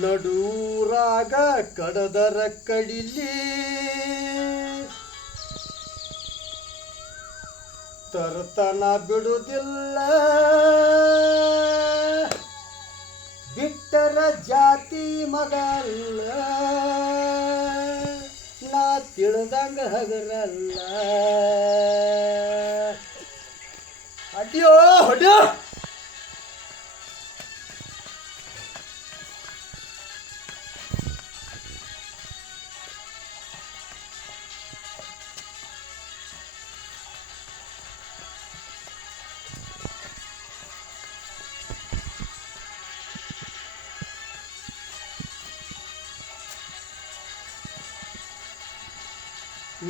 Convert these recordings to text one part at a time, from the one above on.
ನಡೂರಾಗ ಕಡದರ ಕಡಿಲಿ ತರ್ತನ ಬಿಡುವುದಿಲ್ಲ ಬಿಟ್ಟರ ಜಾತಿ ಮಗಲ್ಲ ನಾ ತಿಳಿದಂಗ ಹಗರಲ್ಲ ಅಡ್ಯೋ ಹೊಡ್ಯೋ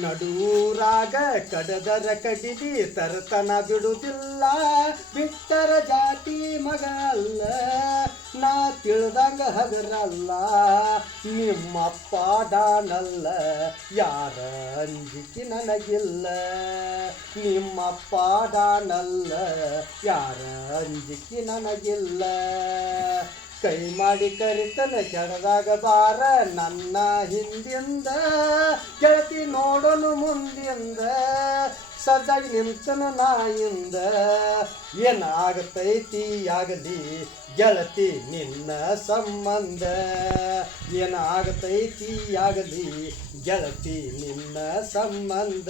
ನಡೂರಾಗ ಕಡದರ ಕಡಿಲಿ ತರ್ತನ ಬಿಡುವುದಿಲ್ಲ ಬಿಟ್ಟರ ಜಾತಿ ಮಗಲ್ಲ ನಾ ತಿಳಿದಂಗ ಹಗರಲ್ಲ ನಿಮ್ಮಪ್ಪ ಡಾನಲ್ಲ ಯಾರ ಅಂಜಿಕೆ ನನಗಿಲ್ಲ ನಿಮ್ಮಪ್ಪ ಡಾನಲ್ಲ ಯಾರ ಅಂಜಿಕೆ ನನಗಿಲ್ಲ ಕೈ ಮಾಡಿ ಕರಿತನ ಕೆಡದಾಗ ಬಾರ ನನ್ನ ಹಿಂದಿಂದ ಗೆಳತಿ ನೋಡೋನು ಮುಂದಿಂದ ಸಜ್ಜಾಗಿ ನಿಂತನ ನಾಯಿಂದ ಏನಾಗತೈತಿ ಆಗಲಿ ಗೆಳತಿ ನಿನ್ನ ಸಂಬಂಧ ಏನಾಗತೈತಿ ಆಗಲಿ ಗೆಳತಿ ನಿನ್ನ ಸಂಬಂಧ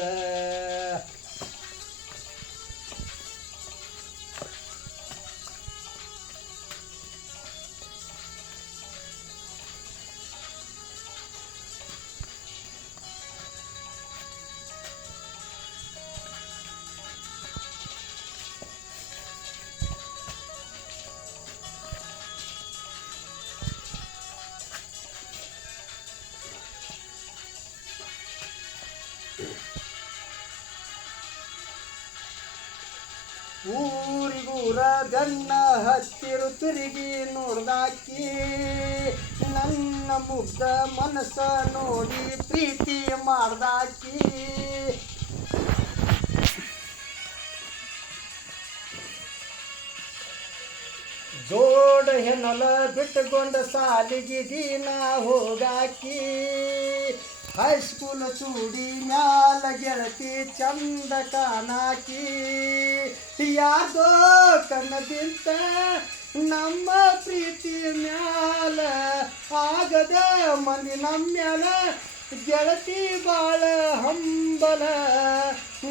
ಊರಿಗೂರ ಗನ್ನ ಹತ್ತಿರು ತಿರುಗಿ ನೋಡ್ದಾಕಿ ನನ್ನ ಮುಗ್ಧ ಮನಸ್ಸ ನೋಡಿ ಪ್ರೀತಿ ಮಾಡ್ದಾಕಿ ಜೋಡ ಹೆಣಲ ಬಿಟ್ಟುಕೊಂಡ ಸಾಲಿಗೆ ದಿನ ಹೋಗಾಕಿ ಹೈಸ್ಕೂಲ್ ಚೂಡಿ ಮ್ಯಾಲ ಗೆಳತಿ ಚಂದ ಕಾನಾಕಿ ಯಾದೋ ಕನ್ನದಿಂತ ನಮ್ಮ ಪ್ರೀತಿ ಮ್ಯಾಲ ಆಗದ ಮಂದಿ ನಮ್ಮ್ಯಾಲ ಗೆಳತಿ ಬಾಳ ಹಂಬಲ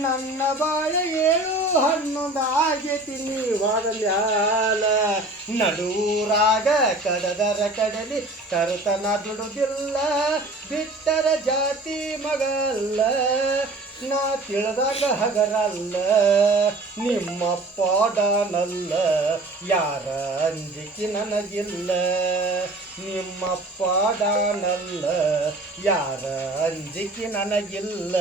ನನ್ನ ಬಾಳ 7-11 ಆಗೈತಿ ನೀವಾದ ಮ್ಯಾಲ ನಡೂರಾಗ ಕಡದರ ಕಡಲಿ ತರ್ತನ ಬಿಡುವುದಿಲ್ಲ ಬಿಟ್ಟರ ಜಾತಿ ಮಗಲ್ಲ ನಾ ತಿಳಿದಾಗ ಹಗರಲ್ಲ ನಿಮ್ಮಪ್ಪ ಡಾನಲ್ಲ ಯಾರ ಅಂಜಿಕೆ ನನಗಿಲ್ಲ ನಿಮ್ಮಪ್ಪ ಡಾನಲ್ಲ ಯಾರ ಅಂಜಿಕೆ ನನಗಿಲ್ಲ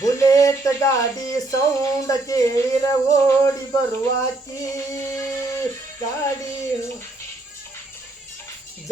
ಬುಲೆಟ್ ಗಾಡಿ ಸೌಂಡ್ ಕೇಳಿರ ಓಡಿ ಬರುವಾಕಿ ಗಾಡಿ